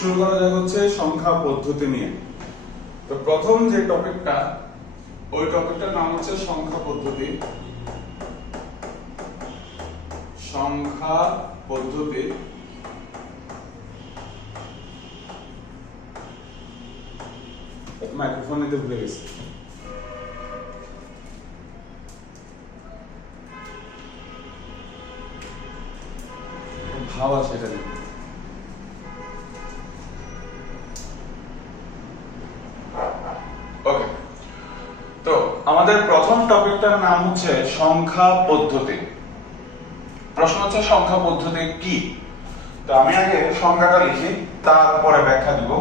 শুরু করা যাক হচ্ছে সংখ্যা পদ্ধতি নিয়ে। তো প্রথম যে টপিকটা, ওই টপিকটার নাম হচ্ছে সংখ্যা পদ্ধতি। সংখ্যা পদ্ধতি মাইক্রোফোন নিতে ভুলে গেছি। ভাবা সেটা নেই। ওকে, তো আমাদের প্রথম টপিকটার নাম হচ্ছে সংখ্যা পদ্ধতি। প্রশ্ন হচ্ছে সংখ্যা পদ্ধতি কি। তো আমি আগে সংখ্যাটা লিখি, তারপরে ব্যাখ্যা দিব।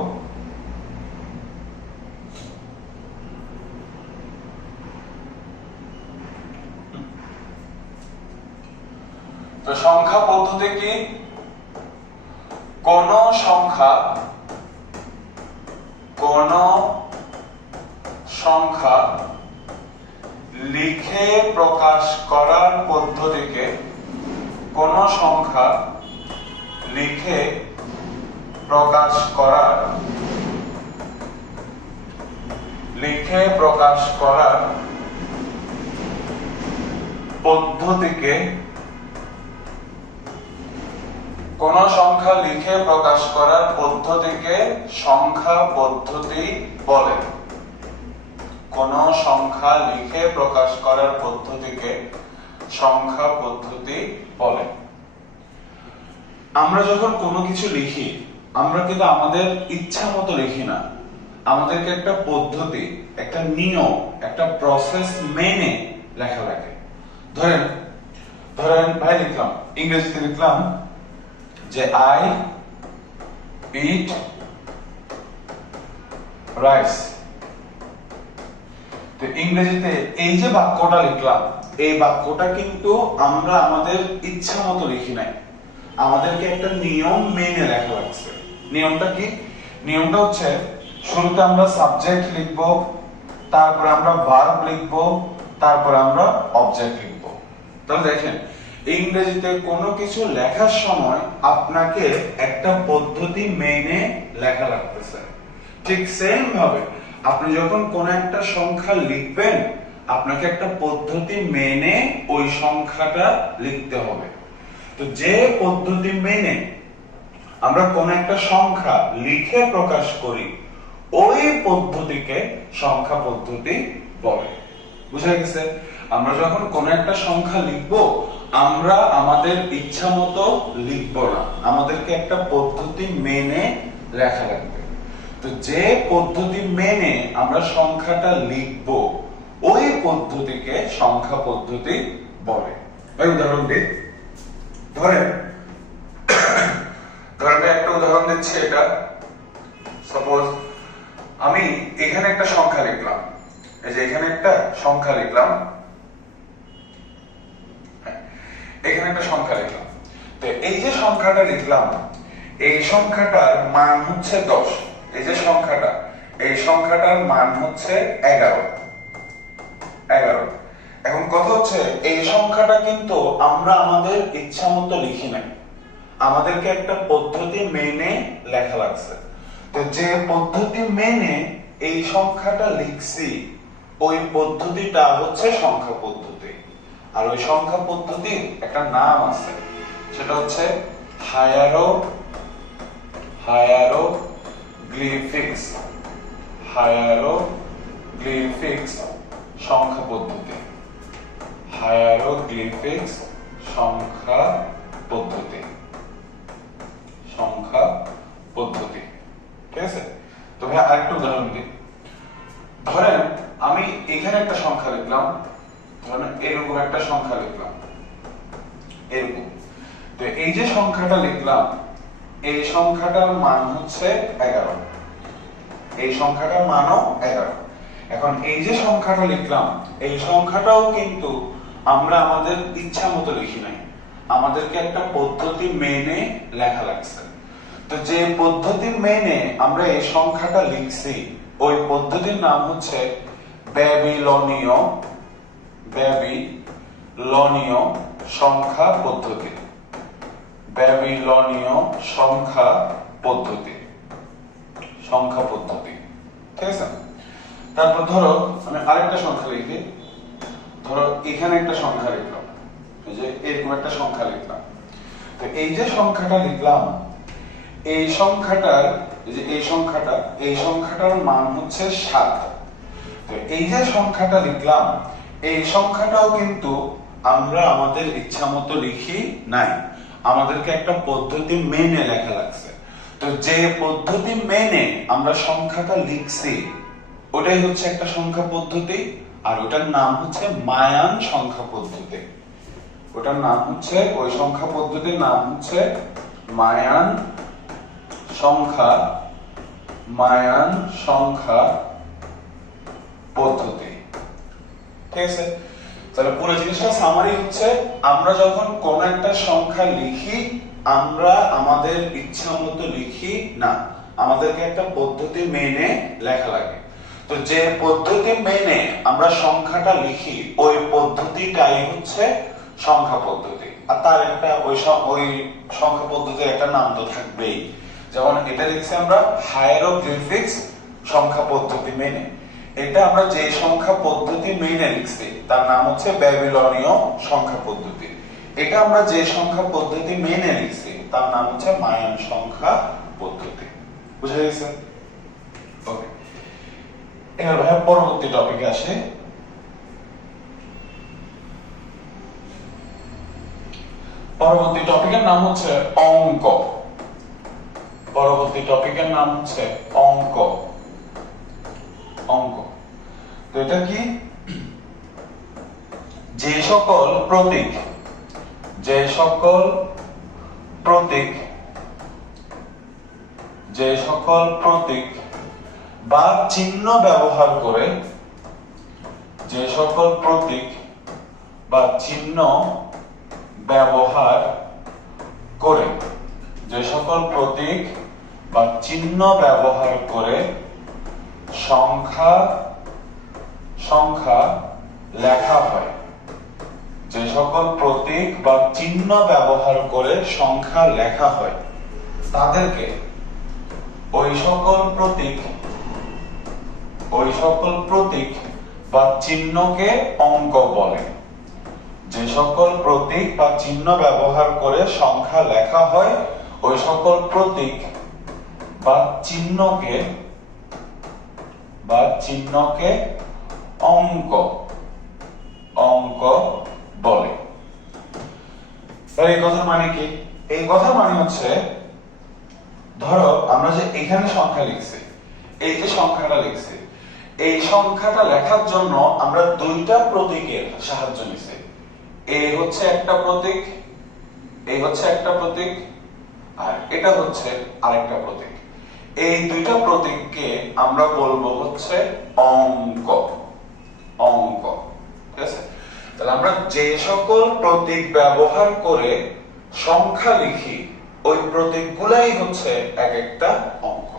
তো সংখ্যা পদ্ধতি কি? কোন সংখ্যা লিখে প্রকাশ করার পদ্ধতিকে সংখ্যা পদ্ধতি বলে। কোন সংখ্যা লিখে প্রকাশ করার পদ্ধতিকে সংখ্যা পদ্ধতি বলে। আমরা যখন কোনো কিছু লিখি, আমরা কিন্তু আমাদের ইচ্ছা মতো লিখি না। আমাদেরকে একটা পদ্ধতি, একটা নিয়ম, একটা প্রসেস মেনে লেখা লাগে। ধরেন ভাই লিখলাম, ইংরেজিতে লিখলাম যে আই ইট রাইস। তো ইংরেজিতে এই যে বাক্যটা লিখলাম, এই বাক্যটা কিন্তু আমরা আমাদের ইচ্ছা মতো লিখি নাই। আমাদেরকে একটা নিয়ম মেনে লেখা লাগছে। নিয়মটা কি? নিয়মটা হচ্ছে শুরুতে আমরা সাবজেক্ট লিখব, তারপরে আমরা ভার্ব লিখব, তারপরে আমরা অবজেক্ট লিখব। তাহলে দেখেন, ইংরেজিতে কোনো কিছু লেখার সময় আপনাকে একটা পদ্ধতি মেনে লেখা লাগতেছে। ঠিক সেম ভাবে আপনি যখন কোন একটা সংখ্যা লিখবেন, আপনাকে একটা পদ্ধতি মেনে ওই সংখ্যাটা লিখতে হবে। তো যে পদ্ধতি মেনে আমরা কোন একটা সংখ্যা লিখে প্রকাশ করি, ওই পদ্ধতিকে সংখ্যা পদ্ধতি বলে। বুঝা গেছে? আমরা যখন কোন একটা সংখ্যা লিখব, আমরা আমাদের ইচ্ছা মতো লিখব না, আমাদেরকে একটা পদ্ধতি মেনে লেখা লাগবে। তো যে পদ্ধতি মেনে আমরা সংখ্যাটা লিখব, ওই পদ্ধতিকে সংখ্যা পদ্ধতি বলে। উদাহরণ দিই, ধরেন একটা উদাহরণ দিচ্ছি। এটা সাপোজ আমি এখানে একটা সংখ্যা লিখলাম, এই যে এখানে একটা সংখ্যা লিখলাম, এখানে একটা সংখ্যা লিখলাম। তো এই যে সংখ্যাটা লিখলাম, এই সংখ্যাটার মান হচ্ছে 10। এই যে সংখ্যাটা, এই সংখ্যাটার মান হচ্ছে 11। এখন কথা হচ্ছে, এই সংখ্যাটা কিন্তু আমরা আমাদের ইচ্ছা মতো লিখি নাই, আমাদেরকে একটা পদ্ধতি মেনে লেখা লাগছে। তো যে পদ্ধতি মেনে এই সংখ্যাটা লিখছি, ওই পদ্ধতিটা হচ্ছে সংখ্যা পদ্ধতি। আর ওই সংখ্যা পদ্ধতির একটা নাম আছে, সেটা হচ্ছে হায়ারোগ্লিফিক্স সংখ্যা পদ্ধতি। হায়ারোগ্লিফিক্স সংখ্যা পদ্ধতি। ঠিক আছে? তো ভাই আরেকটা উদাহরণ দিই। ধরেন আমি এখানে একটা সংখ্যা লিখলাম, ধরেন এরকম একটা সংখ্যা লিখলাম, এরকম। তো এই যে সংখ্যাটা লিখলাম, এই সংখ্যাটার মান হচ্ছে 11। এই সংখ্যাটার মানও 11। এখন এই যে সংখ্যাটা লিখলাম, এই সংখ্যাটাও কিন্তু আমরা আমাদের ইচ্ছা মতো লিখি নাই, আমাদেরকে একটা পদ্ধতি মেনে লেখা লাগছে। তো যে পদ্ধতি মেনে আমরা এই সংখ্যাটা লিখছি, ওই পদ্ধতির নাম হচ্ছে ব্যাবিলনীয় সংখ্যা পদ্ধতি। ব্যাবিলনীয় সংখ্যা পদ্ধতি। সংখ্যা পদ্ধতি। ঠিক আছে, তারপর ধরো আমি আরেকটা সংখ্যা লিখি। ধরো এখানে একটা সংখ্যা লিখলাম, এই যে এরকম একটা সংখ্যা লিখলাম। তো এই যে সংখ্যাটা লিখলাম, এই সংখ্যাটার এই সংখ্যাটার মান হচ্ছে 7। তো এই যে সংখ্যাটা লিখলাম, এই সংখ্যাটাও কিন্তু আমরা আমাদের ইচ্ছা মতো লিখি নাই, আমাদেরকে একটা পদ্ধতি মেনে লেখা লাগছে। তো যে পদ্ধতি মেনে আমরা সংখ্যাটা লিখছি ওটাই হচ্ছে একটা সংখ্যা পদ্ধতি, আর ওটার নাম হচ্ছে মায়ান সংখ্যা পদ্ধতি। ওটার নাম হচ্ছে, ওই সংখ্যা পদ্ধতির নাম হচ্ছে মায়ান সংখ্যা পদ্ধতি। ঠিক আছে, তাহলে পুরো জিনিসটা সামারি হচ্ছে, আমরা যখন কোন একটা সংখ্যা লিখি আমরা আমাদের ইচ্ছা মতো লিখি না, আমাদেরকে একটা পদ্ধতি মেনে লেখা লাগে। তো যে পদ্ধতি মেনে আমরা সংখ্যাটা লিখি ওই পদ্ধতিটাই হচ্ছে সংখ্যা পদ্ধতি। আর তার একটা ওই সংখ্যা পদ্ধতির একটা নাম তো থাকবেই। যেমন এটা লিখছি আমরা হায়ারোগ্লিফিক্স সংখ্যা পদ্ধতি মেনে, এটা আমরা যে সংখ্যা পদ্ধতি মেনে লিখছি তার নাম হচ্ছে ব্যাবিলনীয় সংখ্যা পদ্ধতি। এটা আমরা যে সংখ্যা পদ্ধতি মেনে লিখছি তার নাম হচ্ছে মায়ান সংখ্যা পদ্ধতি। বুঝা গেছে? ওকে, এবার ভাই পরবর্তী টপিকে আসে। পরবর্তী টপিকের নাম হচ্ছে অঙ্ক। পরবর্তী টপিকের নাম হচ্ছে অঙ্ক। অঙ্ক তো এটা কি? যে সকল প্রতীক বা চিহ্ন ব্যবহার করে, যে সকল প্রতীক বা চিহ্ন ব্যবহার করে, যে সকল প্রতীক বা চিহ্ন ব্যবহার করে সংখ্যা লেখা হয়, যে সকল প্রতীক বা চিহ্ন ব্যবহার করে সংখ্যা লেখা হয় তাদেরকে ওই সকল প্রতীক বা চিহ্নকে অঙ্ক বলে। যে সকল প্রতীক বা চিহ্ন ব্যবহার করে সংখ্যা লেখা হয় ওই সকল প্রতীক বা চিহ্নকে অঙ্ক বলে। এই কথার মানে কি? এই কথার মানে হচ্ছে, ধরো আমরা যে এখানে সংখ্যা লিখছি, এই যে সংখ্যাটা লিখছি, এই সংখ্যাটা লেখার জন্য আমরা দুইটা প্রতীকের সাহায্য নিছি। এই হচ্ছে একটা প্রতীক, এই হচ্ছে একটা প্রতীক, আর এটা হচ্ছে আরেকটা প্রতীক। এই দুইটা প্রতীককে আমরা বলবো হচ্ছে অঙ্ক। অঙ্ক, ঠিক আছে? তাহলে আমরা যে সকল প্রতীক ব্যবহার করে সংখ্যা লিখি ওই প্রতীকগুলাই হচ্ছে এক একটা অঙ্ক।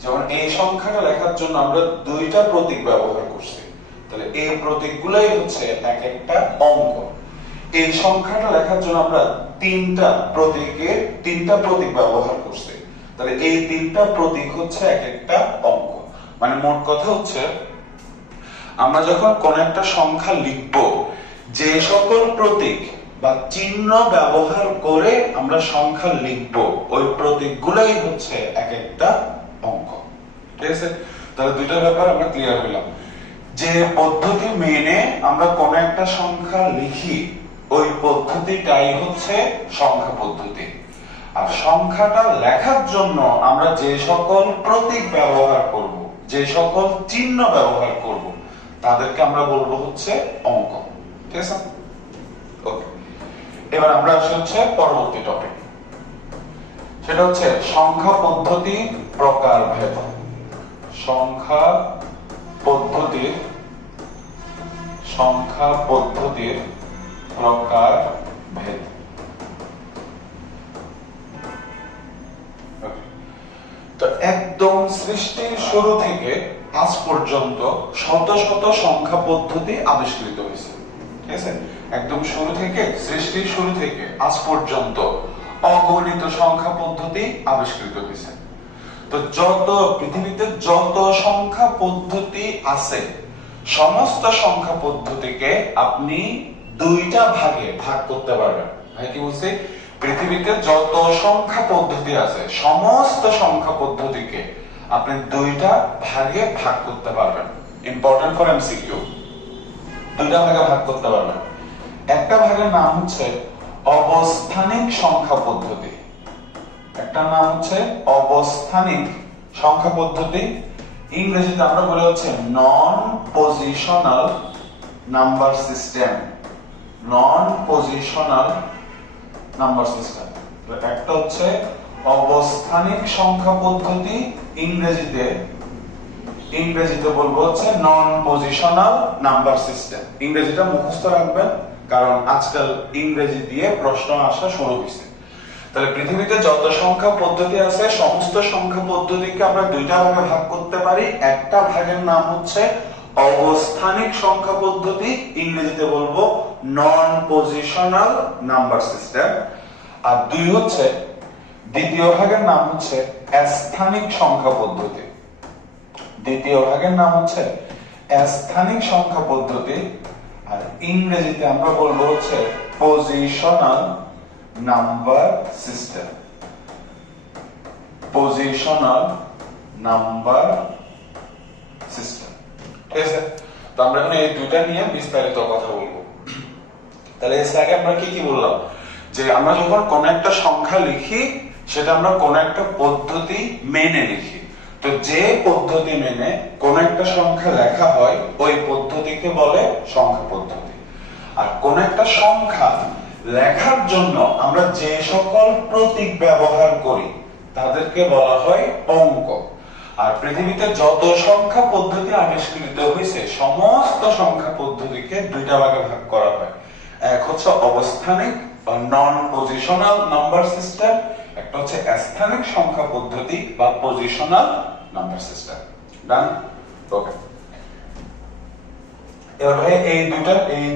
যেমন এই সংখ্যাটা লেখার জন্য আমরা দুইটা প্রতীক ব্যবহার করছি, তাহলে এই প্রতীকগুলাই হচ্ছে এক একটা অঙ্ক। এই সংখ্যাটা লেখার জন্য আমরা তিনটা প্রতীক ব্যবহার করছি, তাহলে এই তিনটা প্রতীক হচ্ছে এক একটা অঙ্ক। মানে মোট কথা হচ্ছে, আমরা যখন কোন একটা সংখ্যা লিখব, যে সকল প্রতীক বা চিহ্ন ব্যবহার করে আমরা সংখ্যা লিখব ওই প্রতীকগুলাই হচ্ছে এক একটা অঙ্ক। ঠিক আছে, তাহলে দুইটা ব্যাপার আমরা ক্লিয়ার হলাম। যে পদ্ধতি মেনে আমরা কোন একটা সংখ্যা লিখি ওই পদ্ধতিটাই হচ্ছে সংখ্যা পদ্ধতি। আর সংখ্যাটা লেখার জন্য আমরা যে সকল প্রতীক ব্যবহার করব, যে সকল চিহ্ন ব্যবহার করব তাদেরকে আমরা বলবো হচ্ছে অঙ্ক। ঠিক আছে, ওকে। এবার আমরা আসি হচ্ছে পরবর্তী টপিক, সেটা হচ্ছে সংখ্যা পদ্ধতি প্রকারভেদ। সংখ্যা পদ্ধতির প্রকারভেদ। তো একদম সৃষ্টির শুরু থেকে আজ পর্যন্ত শত শত সংখ্যা পদ্ধতি আবিষ্কৃত হয়েছে। ঠিক আছে, একদম শুরু থেকে, সৃষ্টির শুরু থেকে আজ পর্যন্ত অগণিত সংখ্যা পদ্ধতি আবিষ্কৃত হয়েছে। তো যত পৃথিবীতে যত সংখ্যা পদ্ধতি আছে সমস্ত সংখ্যা পদ্ধতিকে আপনি দুইটা ভাগে ভাগ করতে পারবেন। ভাই কি বলছি, পৃথিবীতে যত সংখ্যা পদ্ধতি আছে সমস্ত সংখ্যা পদ্ধতিকে আপনি দুইটা ভাগে ভাগ করতে পারবেন। ইম্পর্টেন্ট ফর এমসিকিউ, দুইটা ভাগে ভাগ করতে পারবেন। একটা ভাগের নাম হচ্ছে অবস্থানিক সংখ্যা পদ্ধতি, একটা নাম হচ্ছে অবস্থানিক সংখ্যা পদ্ধতি, ইংরেজিতে আমরা বলি হচ্ছে নন পজিশনাল নাম্বার সিস্টেম, নন পজিশনাল নাম্বার সিস্টেম। একটা হচ্ছে অবস্থানিক সংখ্যা পদ্ধতি, ইংরেজিতে বলবো হচ্ছে নন পজিশনাল নাম্বার সিস্টেম। ইংরেজিটা মুখস্থ রাখবেন কারণ আজকাল ইংরেজি দিয়ে প্রশ্ন আসা শুরু হয়েছে। তাহলে পৃথিবীতে যত সংখ্যা পদ্ধতি আছে সমস্ত সংখ্যা পদ্ধতিকে আমরা দুইটা ভাগে ভাগ করতে পারি। একটা ভাগের নাম হচ্ছে অবস্থানিক সংখ্যা পদ্ধতি, ইংরেজিতে বলবো নন পজিশনাল নাম্বার সিস্টেম। আর দুই হচ্ছে দ্বিতীয় ভাগের নাম হচ্ছে স্থানিক সংখ্যা পদ্ধতি, দ্বিতীয় ভাগের নাম হচ্ছে স্থানিক সংখ্যা পদ্ধতি, আর ইংরেজিতে আমরা বলবো হচ্ছে positional number system, positional number system. ঠিক আছে, তো আমরা এখন এই দুইটা নিয়ে বিস্তারিত কথা বলবো। তাহলে এর আগে আমরা কি কি বললাম, যে আমরা যখন কোন একটা সংখ্যা লিখি সেটা আমরা কোন একটা পদ্ধতি মেনে লিখি। তো যে পদ্ধতি মেনে কোন একটা সংখ্যা লেখা হয় ওই পদ্ধতিকে বলে সংখ্যা পদ্ধতি। আর কোন একটা সংখ্যা লেখার জন্য আমরা যে সকল প্রতীক ব্যবহার করি তাদেরকে বলা হয় অঙ্ক। আর পৃথিবীতে যত সংখ্যা পদ্ধতি আবিষ্কৃত হয়েছে সমস্ত সংখ্যা পদ্ধতিকে দুইটা ভাগে ভাগ করা হয়। এক হচ্ছে অবস্থানিক নন পজিশনাল নাম্বার সিস্টেম, একটা হচ্ছে স্থানিক সংখ্যা পদ্ধতি বা পজিশনাল নাম্বার সিস্টেম। ডান, ওকে। এবারে এই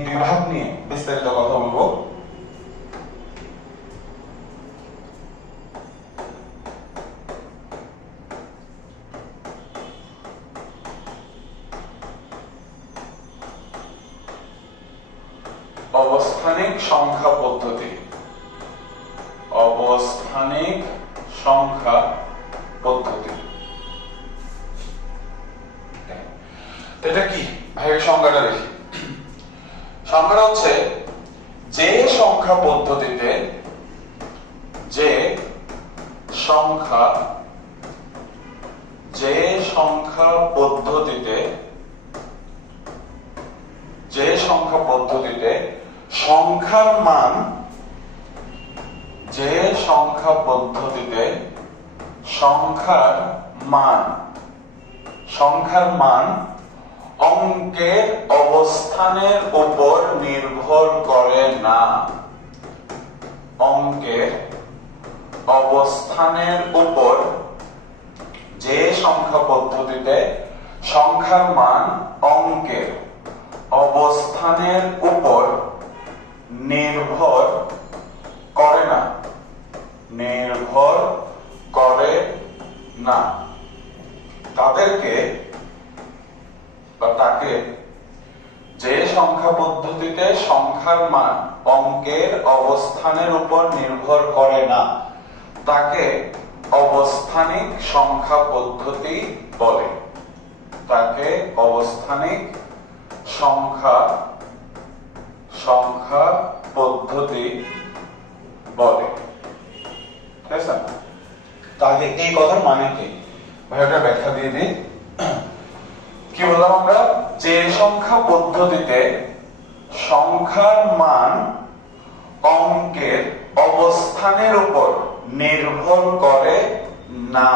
দুই ভাগ নিয়ে বিস্তারিত কথা বলবো। অবস্থানিক সংখ্যা পদ্ধতি, অবস্থানিক সংখ্যা পদ্ধতি এটা কি ভাই, সংখ্যাটা দেখি। সংখ্যাটা হচ্ছে যে সংখ্যা পদ্ধতিতে যে সংখ্যা পদ্ধতিতে সংখ্যার মান, যে সংখ্যা পদ্ধতিতে সংখ্যার মান অঙ্কের অবস্থানের উপর নির্ভর করে না, অঙ্কের অবস্থানের উপর, যে সংখ্যা পদ্ধতিতে সংখ্যার মান অঙ্কের অবস্থানের উপর নির্ভর করে না, নির্ভর করে না, তাদেরকে বা তাকে, যে সংখ্যা পদ্ধতিতে সংখ্যার মান অঙ্কের অবস্থানের উপর নির্ভর করে না তাকে অবস্থানিক সংখ্যা পদ্ধতি বলে, তাকে অবস্থানিক সংখ্যা পদ্ধতি বলে। ঠিক আছে, তাহলে এই কথার মানে কি ভাই, ওটা ব্যাখ্যা দিয়ে দিই। কি বললাম আমরা, যে সংখ্যা পদ্ধতিতে সংখ্যার মান অঙ্কের অবস্থানের উপর নির্ভর করে না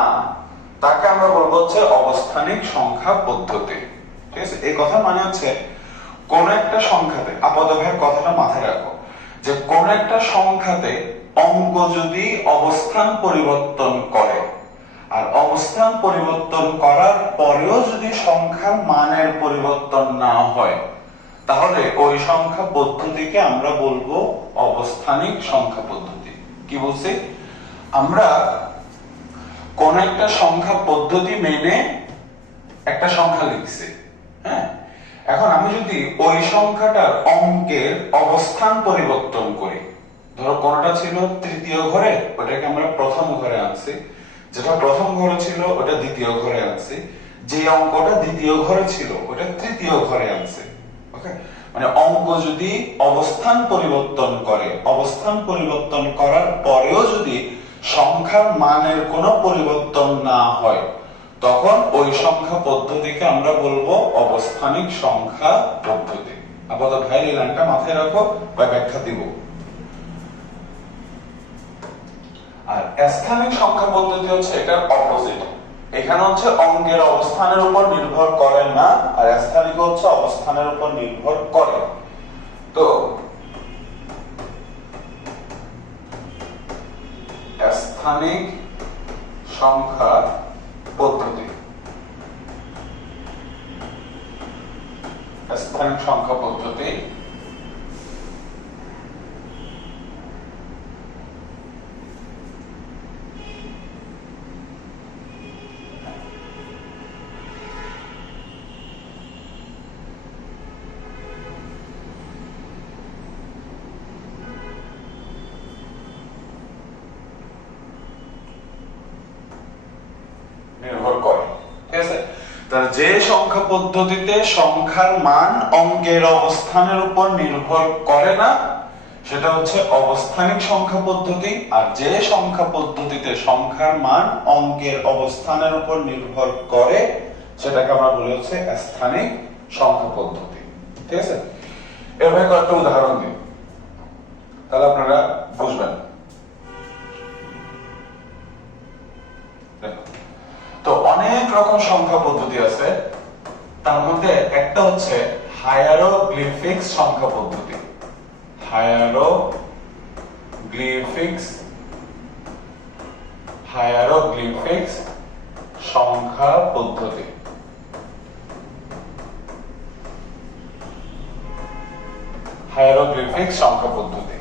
তাকে আমরা বলবো হচ্ছে অবস্থানিক সংখ্যা পদ্ধতি। ঠিক আছে, এই কথা মানে হচ্ছে কোন একটা সংখ্যাতে, আপাতত কথাটা মাথায় রাখো, যে কোন একটা সংখ্যাতে অঙ্ক যদি অবস্থান পরিবর্তন করে আর অবস্থান পরিবর্তন করার পরেও যদি সংখ্যার মানের পরিবর্তন না হয় তাহলে ওই সংখ্যা পদ্ধতিকে আমরা বলবো অবস্থানিক সংখ্যা পদ্ধতি। কি বলছি আমরা, কোন একটা সংখ্যা পদ্ধতি মেনে একটা সংখ্যা লিখছে, হ্যাঁ, এখন আমি যদি ওই সংখ্যাটার অঙ্কের অবস্থান পরিবর্তন করি, ধরো কোনটা ছিল তৃতীয় ঘরে, ওটাকে আমরা প্রথম ঘরে আনছি, যেটা প্রথম ঘরে ছিল ওটা দ্বিতীয় ঘরে আনছি, যে অঙ্কটা দ্বিতীয় ঘরে ছিল ওটা তৃতীয় ঘরে আনছি। ওকে, মানে অঙ্ক যদি অবস্থান পরিবর্তন করে, অবস্থান পরিবর্তন করার পরেও যদি সংখ্যার মানের কোনো পরিবর্তন না হয়, তখন ওই সংখ্যা পদ্ধতিকে আমরা বলবো অবস্থানিক সংখ্যা পদ্ধতি। আপাতত ভাই এই লাইনটা মাথায় রাখো বা ব্যাখ্যা দিব। আর স্থানিক সংখ্যা পদ্ধতি হচ্ছে এটার অপোজিট। এখানে হচ্ছে অঙ্কের অবস্থানের উপর নির্ভর করে না, আর স্থানিক হচ্ছে অবস্থানের উপর নির্ভর করে। তো স্থানিক সংখ্যা পদ্ধতি, স্থানিক সংখ্যা পদ্ধতি নির্ভর করে। ঠিক আছে, তাহলে যে সংখ্যা পদ্ধতিতে সংখ্যার মান অঙ্কের অবস্থানের উপর নির্ভর করে না সেটা হচ্ছে অবস্থানিক সংখ্যা পদ্ধতি, আর যে সংখ্যা পদ্ধতিতে সংখ্যার মান অঙ্কের অবস্থানের উপর নির্ভর করে সেটাকে আমরা বলি হচ্ছে স্থানিক সংখ্যা পদ্ধতি। ঠিক আছে, এভাবে কয়েকটা উদাহরণ দিই, তাহলে আপনারা বুঝবেন। তো অনেক রকম সংখ্যা পদ্ধতি আছে, তার মধ্যে একটা হচ্ছে হায়ারোগ্লিফিক্স সংখ্যা পদ্ধতি। হায়ারোগ্লিফিক্স সংখ্যা পদ্ধতি। হায়ারোগ্লিফিক্স সংখ্যা পদ্ধতি,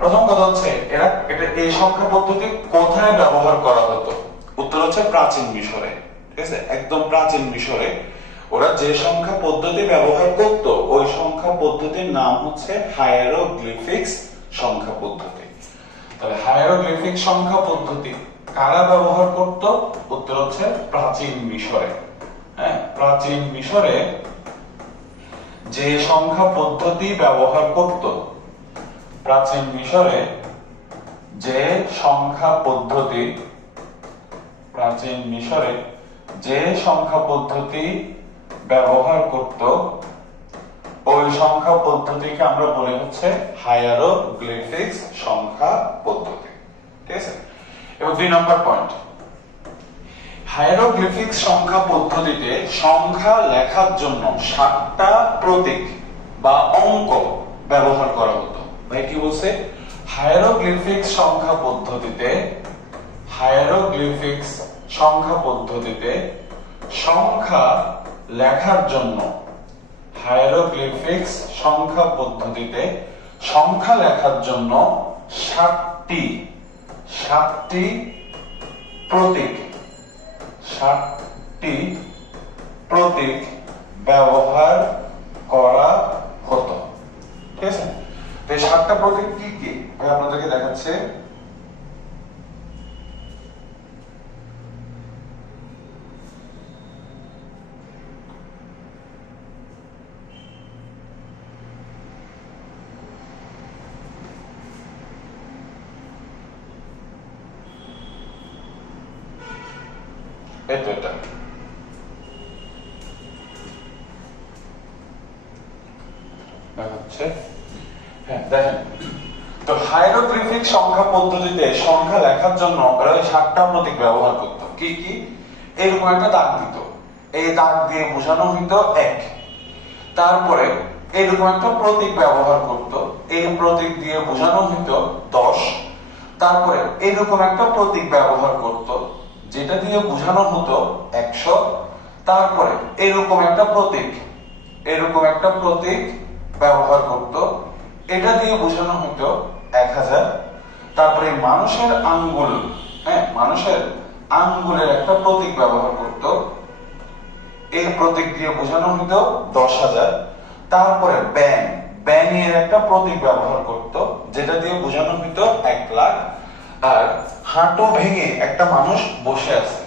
প্রথম কথা হচ্ছে এই সংখ্যা পদ্ধতি কোথায় ব্যবহার করা হতো? উত্তর হচ্ছে প্রাচীন মিশরে। ঠিক আছে, একদম প্রাচীন মিশরে ওরা যে সংখ্যা পদ্ধতি ব্যবহার করত ওই সংখ্যা পদ্ধতির নাম হচ্ছে হায়ারোগ্লিফিক্স সংখ্যা পদ্ধতি। তাহলে হায়ারোগ্লিফিক্স সংখ্যা পদ্ধতি কারা ব্যবহার করত? উত্তর হচ্ছে প্রাচীন মিশরে। হ্যাঁ, প্রাচীন মিশরে যে সংখ্যা পদ্ধতি ব্যবহার করত, প্রাচীন মিশরে যে সংখ্যা পদ্ধতি, প্রাচীন মিশরে যে সংখ্যা পদ্ধতি ব্যবহার করত ওই সংখ্যা পদ্ধতিকে আমরা বলি হচ্ছে হায়ারোগ্লিফিক্স সংখ্যা পদ্ধতি। ঠিক আছে, এবং 2 নম্বর পয়েন্ট, হায়ারোগ্লিফিক্স সংখ্যা পদ্ধতিতে সংখ্যা লেখার জন্য 7টা প্রতীক বা অঙ্ক ব্যবহার করা হতো। ভাই কি বলছে? হায়ারোগ্লিফিক্স সংখ্যা পদ্ধতিতে, হায়ারোগ্লিফিক্স সংখ্যা পদ্ধতিতে সংখ্যা লেখার জন্য, হায়ারোগ্লিফিক্স সংখ্যা পদ্ধতিতে সংখ্যা লেখার জন্য 7টি প্রতীক, 7টি প্রতীক ব্যবহার করা হতো। ঠিক আছে, তো এই 7টা প্রতীক কি কি আপনাদেরকে দেখাচ্ছে। এটা হচ্ছে, হ্যাঁ দেখেন, তো হায়ারোগ্লিফিক সংখ্যা পদ্ধতিতে সংখ্যা লেখার জন্য ওরা 7টা প্রতীক ব্যবহার করত। কি কি? এরকম একটা দাগ দিত, এই দাগ দিয়ে বোঝানো হইতো 1। তারপরে এরকম একটা প্রতীক ব্যবহার করত, এই প্রতীক দিয়ে বোঝানো হইতো 10। তারপরে এরকম একটা প্রতীক ব্যবহার করত যেটা দিয়ে বোঝানো হতো 100। তারপরে এরকম একটা প্রতীক, এরকম একটা প্রতীক ব্যবহার করত, এটা দিয়ে বোঝানো হতো 1000। তারপরে মানুষের আঙ্গুল, হ্যাঁ, মানুষের আঙ্গুলের একটা প্রতীক ব্যবহার করত, এই প্রতীক দিয়ে বোঝানো হতো 10,000। তারপরে ব্যাঙের একটা প্রতীক ব্যবহার করত, যেটা দিয়ে বোঝানো হতো 1,00,000। আর হাঁটু ভেঙে একটা মানুষ বসে আছে,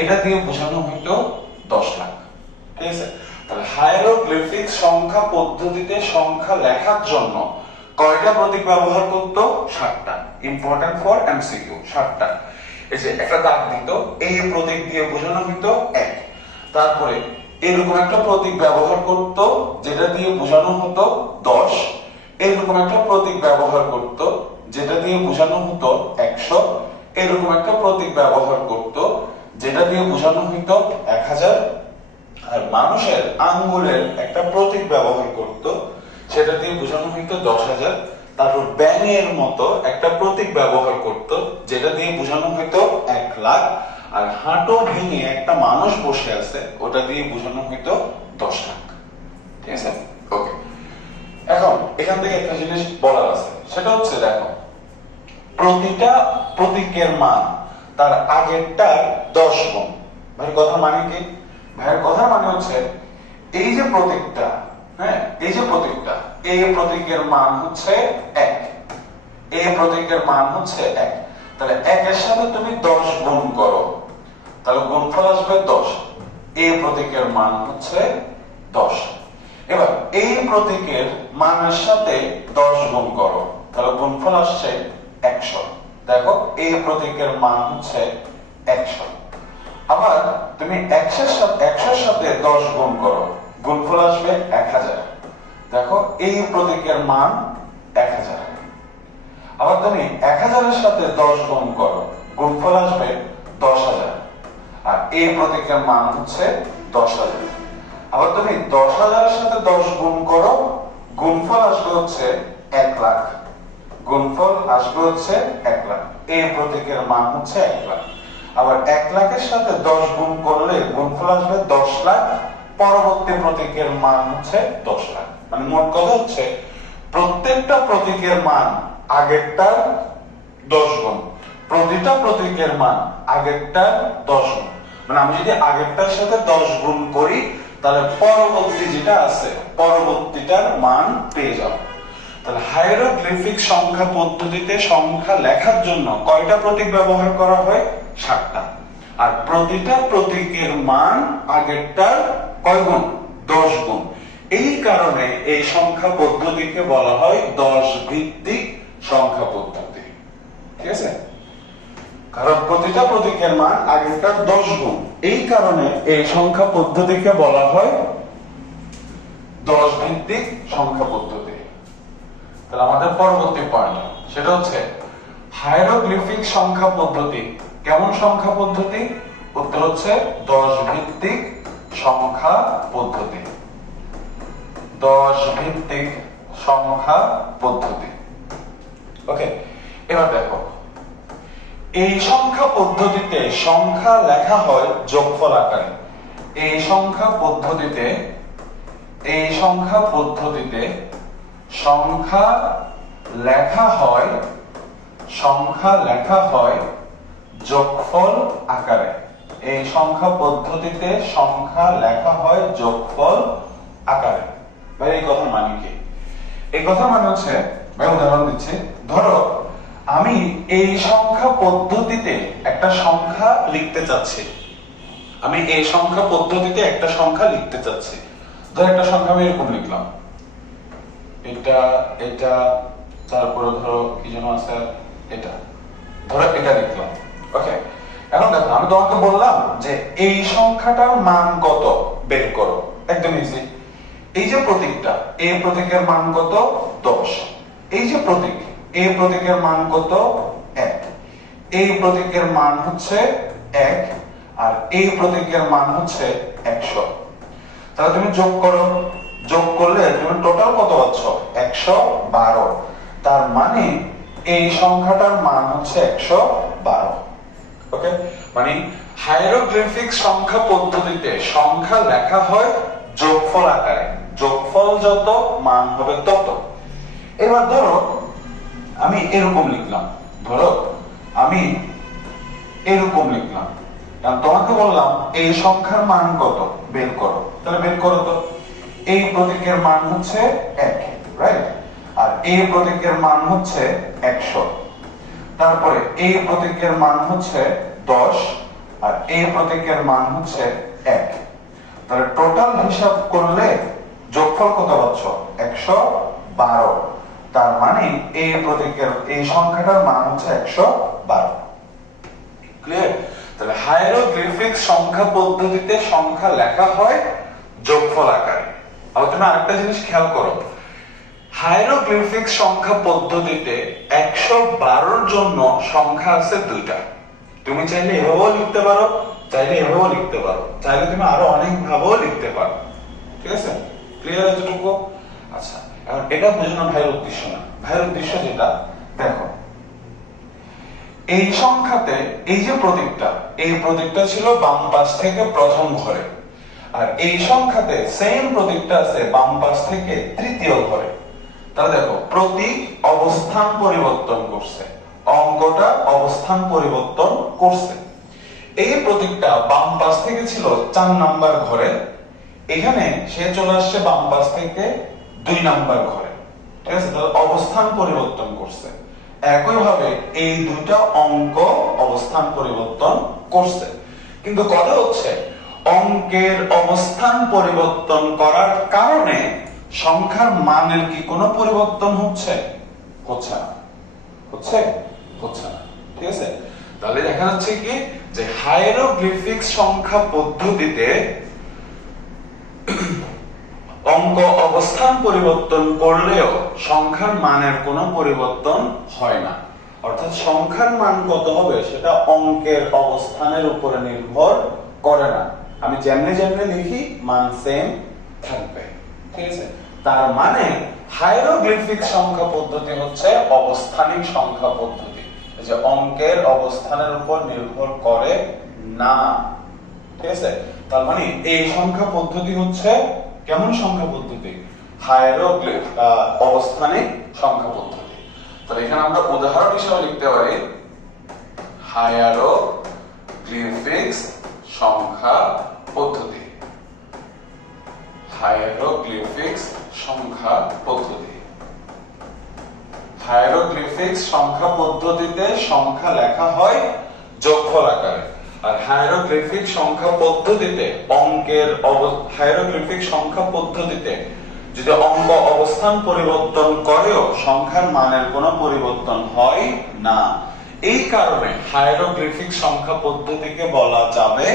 এটা দিয়ে বোঝানো হতো 10,00,000। ঠিক আছে? তাহলে হায়ারোগ্লিফিক সংখ্যা পদ্ধতিতে সংখ্যা লেখার জন্য কয়টা প্রতীক ব্যবহার করত? 7টা। ইম্পর্টেন্ট ফর এমসিকিউ, 7টা। এই যে একটা দাগ দিত, এই প্রতীক দিয়ে বোঝানো হতো 1। তারপরে এরকম একটা প্রতীক ব্যবহার করত, যেটা দিয়ে বোঝানো হতো 10। এরকম একটা প্রতীক ব্যবহার করত, যেটা দিয়ে বোঝানো হতো 100। এরকম একটা প্রতীক ব্যবহার করত, যেটা দিয়ে বোঝানো হতো 1000। আর মানুষের আঙ্গুলের একটা প্রতীক ব্যবহার করত, সেটা দিয়ে বোঝানো হতো 10,000। তারপর ব্যাঙের মতো একটা প্রতীক ব্যবহার করত, যেটা দিয়ে বোঝানো হতো 1,00,000। আর হাঁটু ভেঙে একটা মানুষ বসে আছে, ওটা দিয়ে বোঝানো হতো 10,00,000। ঠিক আছে? ওকে, এখন এখান থেকে একটা জিনিস বলার আছে, সেটা হচ্ছে দেখো, প্রতিটা প্রতীকের মান তার আগেরটার 10 গুণ। ভাইয়ের কথা মানে কি? ভাইয়ের কথা মানে হচ্ছে এই যে প্রতীকটা, হ্যাঁ, এই যে প্রতীকটা, এই প্রতীকের মান হচ্ছে 1, এই প্রতীকের মান হচ্ছে 1। তাহলে 1 এর সাথে তুমি 10 গুণ করো, তাহলে গুণফল আসবে 10। এই প্রতীকের মান হচ্ছে 10। এবার এই প্রতীকের মানের সাথে 10 গুণ করো, তাহলে গুণফল আসছে 100। দেখো, এই প্রতীকের মান হচ্ছে 100। আবার তুমি 100 এর সাথে 10 গুণ করো, গুণফল আসবে 1000। দেখো, এই প্রতীকের মান 1000। আবার তুমি 1000 এর সাথে 10 গুণ করো, গুণফল আসবে 10,000। আর এই প্রতীকের মান হচ্ছে 10,000। আবার তুমি 10,000 এর সাথে 10 গুণ করো, গুণফল আসবে হচ্ছে 1,00,000। গুণফল আসবে হচ্ছে 1,00,000। এই প্রতীকের মান হচ্ছে 1,00,000। আবার 1,00,000 এর সাথে 10 গুণ করলে গুণফল আসবে 10,00,000। পরবর্তী প্রতীকের মান হচ্ছে 10,00,000। মানে মোট কথা হচ্ছে প্রত্যেকটা প্রতীকের মান আগেরটার 10 গুণ, প্রতিটা প্রতীকের মান আগেরটার 10 গুণ। মানে আমি যদি আগেরটার সাথে 10 গুণ করি, তাহলে পরবর্তী যেটা আছে, পরবর্তীটার মান পেয়ে যাব। তাহলে হায়ারোগ্লিফিক সংখ্যা পদ্ধতিতে সংখ্যা লেখার জন্য কয়টা প্রতীক ব্যবহার করা হয়? 7টা। আর প্রতিটা প্রতীকের মান আগেরটার কয় গুণ? 10 গুণ। এই কারণে এই সংখ্যা পদ্ধতিকে বলা হয় 10 ভিত্তিক সংখ্যা পদ্ধতি। ঠিক আছে? কারণ প্রতিটা প্রতীকের মান আগেরটার 10 গুণ, এই কারণে এই সংখ্যা পদ্ধতিকে বলা হয় 10 ভিত্তিক সংখ্যা পদ্ধতি। তাহলে আমাদের পরবর্তী পয়েন্ট সেটা হচ্ছে হায়ারোগ্লিফিক সংখ্যা পদ্ধতি কেমন সংখ্যা পদ্ধতি? উত্তর হচ্ছে 10 ভিত্তিক সংখ্যা পদ্ধতি। 10 ভিত্তিক সংখ্যা পদ্ধতি। ওকে, এবার দেখো, এই সংখ্যা পদ্ধতিতে সংখ্যা লেখা হয় যোগফল আকারে। এই সংখ্যা পদ্ধতিতে সংখ্যা লেখা হয় যোগফল আকারে। এই সংখ্যা পদ্ধতিতে সংখ্যা লেখা হয় যোগফল আকারে। ভাই এই কথা মানে কি? এই কথা মানে হচ্ছে, ভাই উদাহরণ দিচ্ছি, ধরো আমি এই সংখ্যা পদ্ধতিতে একটা সংখ্যা লিখতে চাচ্ছি। আমি এই সংখ্যা পদ্ধতিতে একটা সংখ্যা লিখতে চাচ্ছি। ধরো একটা সংখ্যা আমি এরকম লিখলাম, এটা এটা, তারপরে ধরো কি যেন আছে, এটা, ধরো এটা লিখলাম। ওকে, এখন দেখো, আমি তোমাকে বললাম যে এই সংখ্যাটার মান কত বের করো। একদম ইজি। এই যে প্রতীকটা, এই প্রতীকের মান কত? 10। এই যে প্রতীক, এই প্রতীকের মান কত? 1। এই প্রতীকের মান হচ্ছে 1, আর এই প্রতীকের মান হচ্ছে 100। তাহলে তুমি যোগ করো, যোগ করলে তুমি টোটাল কত পাচ্ছ? 112। তার মানে এই সংখ্যাটার মান হচ্ছে 112। ওকে, মানে হায়ারোগ্লিফিক সংখ্যা পদ্ধতিতে সংখ্যা লেখা হয় যোগফল আকারে। যোগফল যত, মান হবে তত। এবার ধরো আমি এরকম লিখলাম, ধরো আমি এরকম লিখলাম। কারণ তোমাকে বললাম এই সংখ্যার মান কত বের করো, তাহলে বের করো তো। এই প্রতীকের মান হচ্ছে 1, রাইট? আর এই প্রতীকের মান হচ্ছে 100। তারপরে এই প্রতীকের মান হচ্ছে 10 আর এই প্রতীকের মান হচ্ছে 1। তাহলে টোটাল হিসাব করলে যোগফল কত পাচ্ছ? 112। তার মানে এই প্রতীকের এই সংখ্যাটার মান হচ্ছে 112। ক্লিয়ার? তাহলে হায়ারোগ্লিফিক সংখ্যা পদ্ধতিতে সংখ্যা লেখা হয় যোগফল আকারে। আর তুমি আরেকটা জিনিস খেয়াল করো, হায়ারোগ্লিফিক সংখ্যা পদ্ধতিতে 112 এর জন্য সংখ্যা আছে দুইটা। তুমি চাইলে এভাবেও লিখতে পারো, চাইলে এভাবেও লিখতে পারো, চাইলে তুমি আরো অনেক ভাবেও লিখতে পারো। ঠিক আছে? ক্লিয়ার এতটুকু? আচ্ছা, এখন এটা বোঝানো ভাইয়ের উদ্দেশ্য না। ভাইয়ের উদ্দেশ্য যেটা, দেখো এই সংখ্যাতে এই যে প্রতীকটা, এই প্রতীকটা ছিল বাম পাশ থেকে প্রথম ঘরে, আর এই সংখ্যাতে সেম প্রতীকটা আছে বাম পাশ থেকে তৃতীয় ঘরে। তাহলে দেখো প্রতীক অবস্থান পরিবর্তন করছে, অঙ্কটা অবস্থান পরিবর্তন করছে। এই প্রতীকটা বাম পাশ থেকে ছিল 4 নাম্বার ঘরে, এখানে সে চলে আসছে বাম পাশ থেকে 2 নাম্বার ঘরে। ঠিক আছে? তাহলে অবস্থান পরিবর্তন করছে। একইভাবে এই দুইটা অঙ্ক অবস্থান পরিবর্তন করছে। কিন্তু কথা হচ্ছে অঙ্কের অবস্থান পরিবর্তন করার কারণে সংখ্যার মানের কি কোনো পরিবর্তন হচ্ছে? হচ্ছে না। হচ্ছে? হচ্ছে না। ঠিক আছে? তাহলে দেখা যাচ্ছে কি যে হায়ারোগ্লিফিক সংখ্যা পদ্ধতিতে অঙ্ক অবস্থান পরিবর্তন করলেও সংখ্যার মানের কোনো পরিবর্তন হয় না। অর্থাৎ সংখ্যার মান কত হবে সেটা অঙ্কের অবস্থানের উপরে নির্ভর করে না। আমি যেমনি যেমনি লিখি মান সেম থাকবে। ঠিক আছে? তার মানে হায়ারোগ্লিফিক সংখ্যা পদ্ধতি হচ্ছে অবস্থানিক সংখ্যা পদ্ধতি, যে অঙ্কের অবস্থানের উপর নির্ভর করে না। ঠিক আছে? তার মানে এই সংখ্যা পদ্ধতি হচ্ছে কেমন সংখ্যা পদ্ধতি? হায়ারোগ্লিফ অবস্থানিক সংখ্যা পদ্ধতি। তাহলে এখানে আমরা উদাহরণ হিসেবে লিখতে পারি হায়ারোগ্লিফিক সংখ্যা পদ্ধতি। হায়ারোগ্লিফিক সংখ্যা পদ্ধতি। হায়ারোগ্লিফিক সংখ্যা পদ্ধতিতে সংখ্যা লেখা হয় যোগফল আকারে। আর হায়ারোগ্লিফিক সংখ্যা পদ্ধতিতে হায়ারোগ্লিফিক সংখ্যা পদ্ধতিতে যদি অঙ্ক অবস্থান পরিবর্তন করেও সংখ্যার মানের কোনো পরিবর্তন হয় না। এই কারণে হায়ারোগ্লিফিক সংখ্যা পদ্ধতিকে বলা যাবে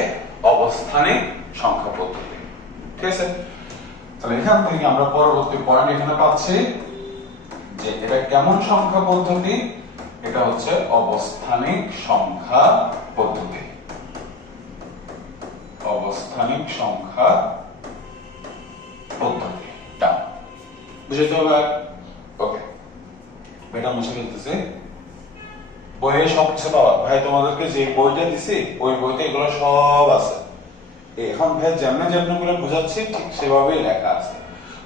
অবস্থানিক সংখ্যা পদ্ধতি। ঠিক আছে? তাহলে এখান থেকে আমরা পরবর্তী পয়েন্ট এখানে পাচ্ছি যে এটা কেমন সংখ্যা পদ্ধতি? এটা হচ্ছে অবস্থানিক সংখ্যা পদ্ধতি। অবস্থানিক সংখ্যা পদ্ধতিটা বুঝতে হবে। ওকে, এটা মুছে ফেলতেছি। বইয়ে সবকিছু পাওয়া ভাই, তোমাদেরকে যে বইটা দিছি ওই বইতে এগুলো সব আছে। এখন ভাই যেমন যেমন করে বুঝাচ্ছি ঠিক সেভাবেই লেখা আছে,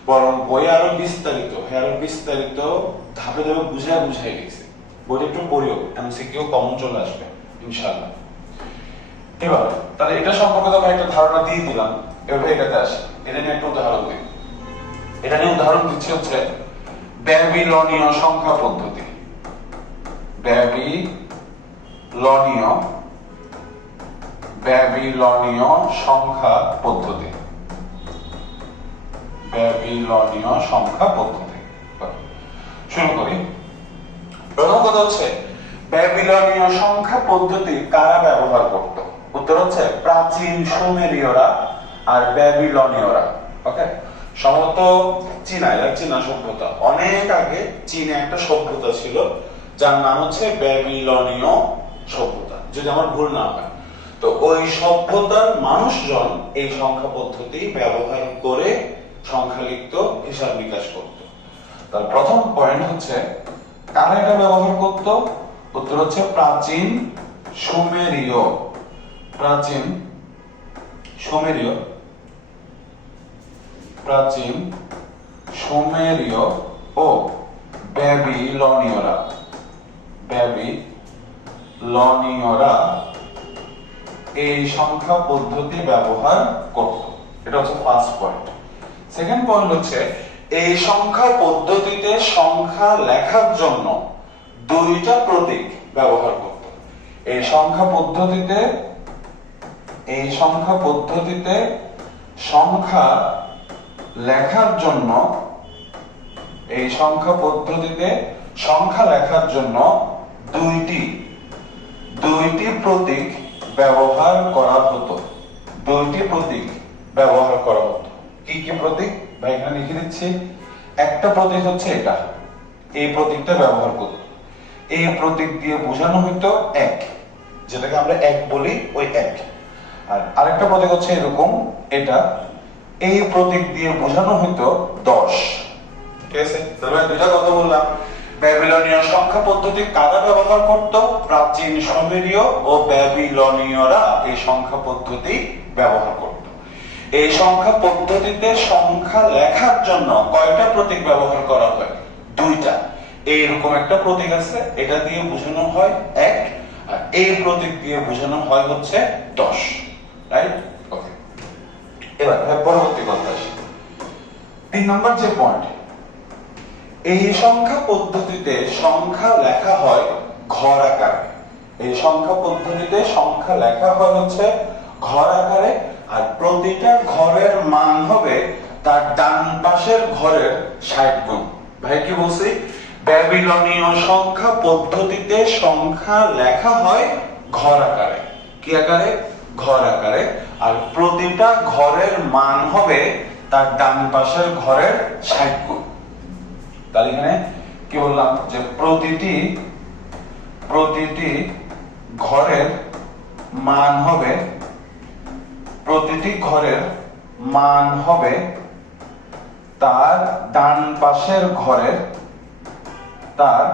বরং বই আরো বিস্তারিত ধাপে ধাপে বুঝাই লিখছে। বইটা একটু পড়িও, এমসিকিউ কমন চলে আসবে ইনশাআল্লাহ। এবার তাহলে এটা সম্পর্কে তো ভাই একটা ধারণা দিয়ে দিলাম। এবার এটাতে আসি, এটা নিয়ে একটা উদাহরণ দিই। এটা নিয়ে উদাহরণ দিচ্ছি হচ্ছে ব্যাবিলনীয় সংখ্যা পদ্ধতি। ব্যাবিলনীয় সংখ্যা পদ্ধতি। ব্যাবিলনীয় সংখ্যা পদ্ধতি। শুরু করি। প্রথম কথা হচ্ছে ব্যাবিলনীয় সংখ্যা পদ্ধতি কারা ব্যবহার করত? উত্তর হচ্ছে প্রাচীন সুমেরীয়রা আর ব্যাবিলনীয়রা। ওকে, সম্ভবত চীনা সভ্যতা, অনেক আগে চীনে একটা সভ্যতা ছিল যার নাম হচ্ছে ব্যাবিলনীয় সভ্যতা, যদি আমার ভুল না হয়। তো ওই সভ্যতার মানুষজন এই সংখ্যা পদ্ধতি ব্যবহার করে সংখ্যা লিখত, হিসাব নিকাশ করত। তার প্রথম পয়েন্ট হচ্ছে কারা এটা ব্যবহার করত? উত্তর হচ্ছে প্রাচীন সুমেরীয়। প্রাচীন সুমেরীয় ও ব্যাবিলনীয়রা এই সংখ্যা পদ্ধতি ব্যবহার করত। এটা হচ্ছে ফার্স্ট পয়েন্ট। সেকেন্ড পয়েন্ট হচ্ছে এই সংখ্যা পদ্ধতিতে সংখ্যা লেখার জন্য দুইটা প্রতীক ব্যবহার করত। এই সংখ্যা পদ্ধতিতে সংখ্যা লেখার জন্য দুইটি প্রতীক ব্যবহার করা হতো। কি কি প্রতীক ভাই এখানে লিখে দিচ্ছি। একটা প্রতীক হচ্ছে এটা, এই প্রতীকটা ব্যবহার করত। এই প্রতীক দিয়ে বোঝানো হতো এক, যেটাকে আমরা এক বলি, ওই এক। আর আরেকটা প্রতীক হচ্ছে এরকম, এটা, এই প্রতীক দিয়ে বোঝানো হতো 10। ঠিক আছে, তাহলে দুইটা কথা বললাম। ব্যাবিলনীয় সংখ্যা পদ্ধতি কারা ব্যবহার করত? প্রাচীন সুমেরীয় ও ব্যাবিলনীয়রা এই সংখ্যা পদ্ধতি ব্যবহার করত। এই সংখ্যা পদ্ধতিতে সংখ্যা লেখার জন্য কয়টা প্রতীক ব্যবহার করা হয়? দুইটা। এইরকম একটা প্রতীক আছে, এটা দিয়ে বোঝানো হয় এক, আর এই প্রতীক দিয়ে বোঝানো হয় হচ্ছে 10। রাইট? ওকে, এবার পরবর্তী কথা আসি। 3 নম্বর যে পয়েন্ট, এই সংখ্যা পদ্ধতিতে সংখ্যা লেখা হয় ঘর আকারে। এই সংখ্যা পদ্ধতিতে সংখ্যা লেখা হয় হচ্ছে ঘর আকারে, আর প্রতিটা ঘরের মান হবে তার ডান পাশের ঘরের 60 গুণ। ভাই কি বলছি? ব্যাবিলনীয় সংখ্যা পদ্ধতিতে সংখ্যা লেখা হয় ঘর আকারে। কি আকারে? ঘর আকারে। আর প্রতিটা ঘরের মান হবে তার ডান পাশের ঘরের 60 গুণ। তাহলে এখানে কি বললাম যে প্রতিটি ঘরের মান হবে তার ডান পাশের ঘরের 60 গুণ। তার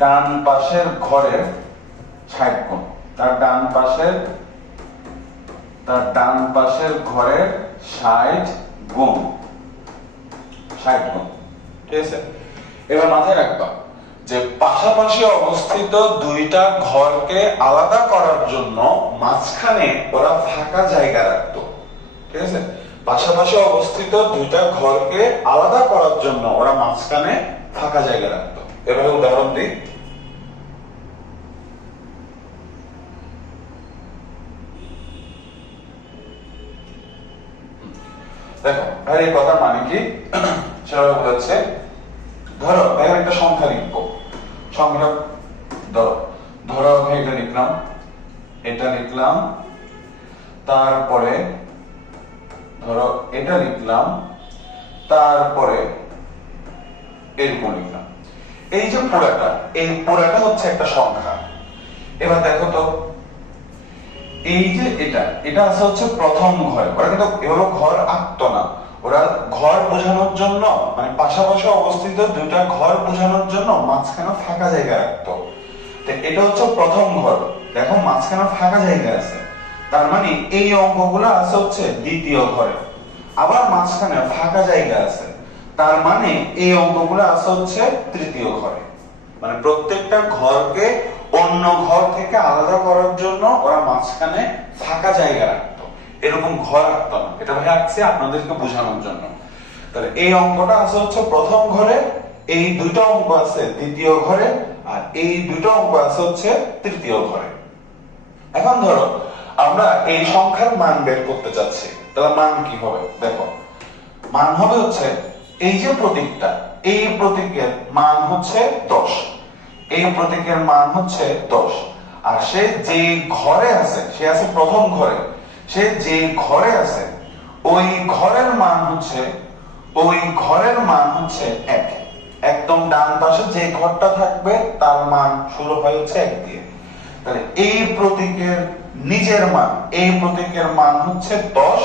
ডান পাশের ঘরের 60 গুণ। ঠিক আছে, এবার মাথায় রাখবা যে পাশাপাশি অবস্থিত দুইটা ঘরকে আলাদা করার জন্য মাঝখানে ওরা ফাঁকা জায়গা রাখতো। ঠিক আছে, পাশাপাশি অবস্থিত দুইটা ঘরকে আলাদা করার জন্য ওরা মাঝখানে ফাঁকা জায়গা রাখতো। এভাবে উদাহরণ দিই। দেখো ভাই, এই কথার মানে কি সেটা হচ্ছে, ধরো ভাই একটা সংখ্যা লিখবো। সংখ্যা ধরো এটা লিখলাম, তারপরে ধরো এটা লিখলাম, তারপরে এরকম লিখলাম। এই যে পুরাটা হচ্ছে একটা সংখ্যা। এবার দেখো তো, এই যে এটা আছে হচ্ছে প্রথম ঘর। ওরা কিন্তু এভাবে ঘর আঁকতো না, ওরা ঘর বোঝানোর জন্য, মানে পাশাপাশি অবস্থিত দুইটা ঘর বোঝানোর জন্য মাঝখানে ফাঁকা জায়গা রাখতো। তো এটা হচ্ছে প্রথম ঘর, দেখো মাঝখানে ফাঁকা জায়গা আছে, তার মানে এই অঙ্কগুলো আছে হচ্ছে দ্বিতীয় ঘরে। আবার মাঝখানে ফাঁকা জায়গা আছে, তার মানে এই অঙ্কগুলো আছে হচ্ছে তৃতীয় ঘরে। মানে প্রত্যেকটা ঘরকে অন্য ঘর থেকে আলাদা করার জন্য ওরা মাঝখানে ফাঁকা জায়গা রাখতো, এরকম ঘর রাখতো না। এটা ভাই আঁকছি আপনাদেরকে বোঝানোর জন্য। তাহলে এই অঙ্কটা আছে হচ্ছে প্রথম ঘরে, এই দুইটা অঙ্ক আছে দ্বিতীয় ঘরে, আর এই দুইটা অঙ্ক আছে হচ্ছে তৃতীয় ঘরে। এখন ধরো আমরা এই সংখ্যার মান বের করতে চাচ্ছি, তাহলে মান কি হবে? দেখো, মান হবে হচ্ছে এই যে প্রতীকটা, এই প্রতীকের মান হচ্ছে 10। এই প্রতীকের মান হচ্ছে 10, আর সে যে ঘরে আছে, সে আছে প্রথম ঘরে, সে যে ঘরে আছে ওই ঘরের মান হচ্ছে 1। একদম ডান পাশে যে ঘরটা থাকবে তার মান শুরু হয় হচ্ছে 1 দিয়ে। তাহলে এই প্রতীকের নিজের মান, এই প্রতীকের মান হচ্ছে 10,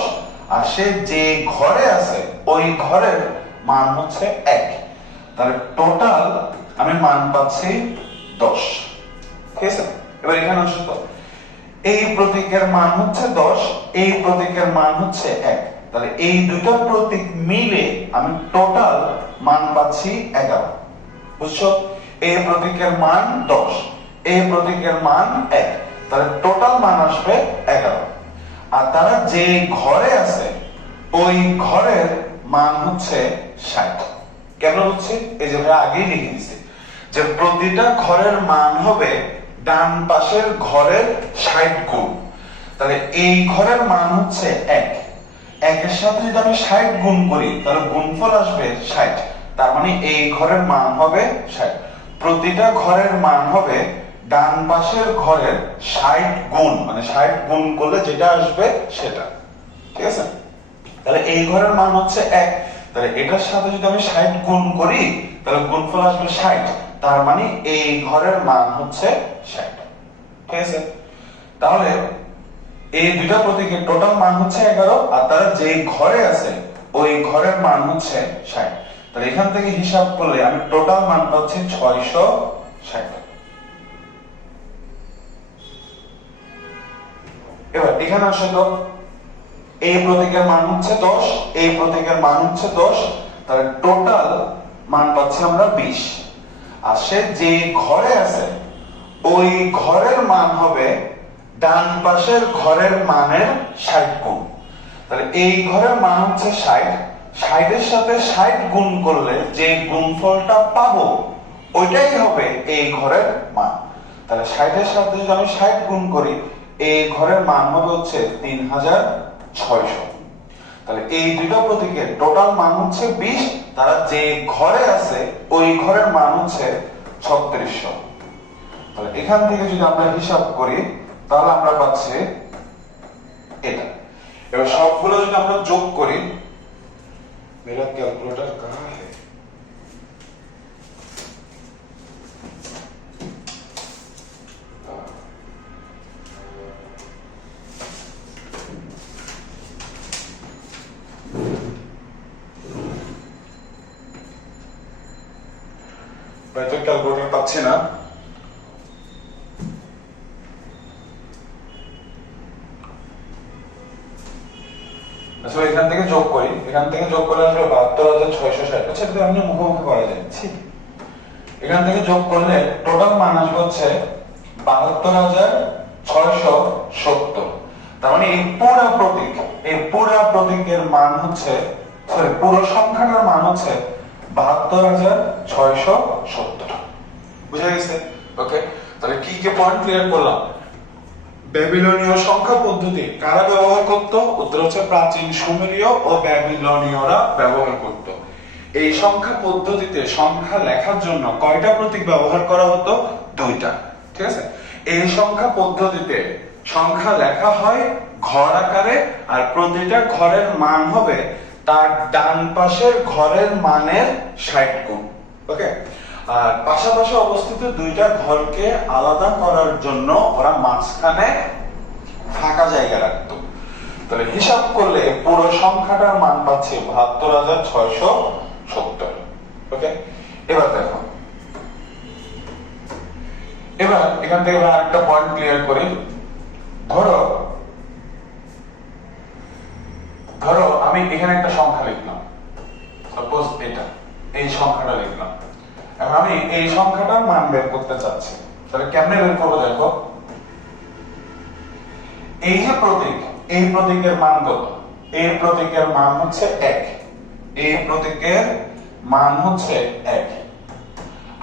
আর সে যে ঘরে আছে ওই ঘরের মান হচ্ছে 1। তাহলে টোটাল আমি মান পাচ্ছি 10। ঠিক আছে, এবার এখানে আসো তো, এই প্রতীকের মান হচ্ছে 10, এই প্রতীকের মান হচ্ছে 1। তাহলে এই দুটো প্রতীক মিলে আমি টোটাল মান পাচ্ছি 11। বুঝছো? এই প্রতীকের মান 10, এই প্রতীকের মান 1, তাহলে টোটাল মান আসবে 11। আর তারা যে ঘরে আছে ওই ঘরের মান হচ্ছে 60। কেন হচ্ছে? এই যে ভাই আগেই লিখে দিয়েছে যে প্রতিটা ঘরের মান হবে ডান পাশের ঘরের 60 গুণ। তাহলে এই ঘরের মান হচ্ছে 1, একের সাথে যদি আমি 60 গুণ করি তাহলে গুণফল আসবে 60। তার মানে এই ঘরের মান হবে 60। প্রতিটা ঘরের মান হবে ডান পাশের ঘরের 60 গুণ, মানে 60 গুণ করলে যেটা আসবে সেটা। ঠিক আছে? তাহলে এই ঘরের মান হচ্ছে 1, তাহলে এটার সাথে যদি আমি 60 গুণ করি তাহলে গুণফল আসবে 60। তার মানে এই ঘরের মান হচ্ছে 60। ঠিক আছে? তাহলে এই দুইটা প্রতীকের টোটাল মান হচ্ছে 11, আর তারা যে ঘরে আছে ওই ঘরের মান হচ্ছে 60। তাহলে এখান থেকে হিসাব করলে আমি টোটাল মান পাচ্ছি 660। এবার এখানে আসে তো এই প্রতীকের মান হচ্ছে 10, এই প্রতীকের মান হচ্ছে 10, তাহলে টোটাল মান পাচ্ছি আমরা 20। আর সে যে ঘরে আছে ওই ঘরের মান হবে ডান পাশের ঘরের মানের 60 গুণ। তাহলে এই ঘরের মান হচ্ছে 60, 60 এর সাথে 60 গুণ করলে যে গুণফলটা পাবো ওইটাই হবে এই ঘরের মান। তাহলে 60 এর সাথে যদি আমি 60 গুণ করি এই ঘরের মান হবে হচ্ছে 3600। তাহলে এই দুটো প্রতীকের টোটাল মান হচ্ছে 20, তারা যে ঘরে আছে ওই ঘরের মান হচ্ছে 3600। তাহলে এখান থেকে যদি আমরা হিসাব করি তাহলে আমরা পাচ্ছি এটা। এবার সবগুলো যদি আমরা যোগ করি, মেরা ক্যালকুলেটর কাহা है? ভাই তো ক্যালকুলেটর পাচ্ছি না। আসলে এখান থেকে যোগ করি, এখান থেকে যোগ করলে আসলে 72,660। আচ্ছা এটা এমনি মুখোমুখি করা যায়। এখান থেকে যোগ করলে টোটাল মান আসবে হচ্ছে 72,670। তার মানে এই পুরো প্রতীকের মান হচ্ছে, সরি পুরো সংখ্যাটার মান হচ্ছে 72,670। বুঝা গেছে? ওকে, তাহলে কি কি পয়েন্ট ক্লিয়ার করলাম? ব্যাবিলনীয় সংখ্যা পদ্ধতি কারা ব্যবহার করত? উত্তর হচ্ছে প্রাচীন সুমেরীয় ও ব্যাবিলনীয়রা ব্যবহার করত। এই সংখ্যা পদ্ধতিতে সংখ্যা লেখার জন্য কয়টা প্রতীক ব্যবহার করা হতো? 2টা। ঠিক আছে? এই সংখ্যা পদ্ধতিতে সংখ্যা লেখা হয় ঘর আকারে, আর প্রতিটা ঘরের মান হবে তার ডান পাশের ঘরের মানের 60 গুণ। ওকে, আর পাশাপাশি অবস্থিত দুইটা ঘরকে আলাদা করার জন্য ওরা মাঝখানে ফাঁকা জায়গা রাখতো। তাহলে হিসাব করলে পুরো সংখ্যাটার মান পাচ্ছে 72,670। ওকে, এবার দেখো, এবার এখান থেকে আমরা আরেকটা পয়েন্ট ক্লিয়ার করি। ধরো আমি এখানে একটা সংখ্যা লিখলাম, সাপোজ এটা, এই সংখ্যাটা লিখলাম। এখন আমি এই সংখ্যাটার মান বের করতে চাচ্ছি। তাহলে কেমনে বের করবো? দেখো, এই যে প্রতীক, এই প্রতীকের মান কত? এই প্রতীকের মান হচ্ছে 1, এই প্রতীকের মান হচ্ছে 1,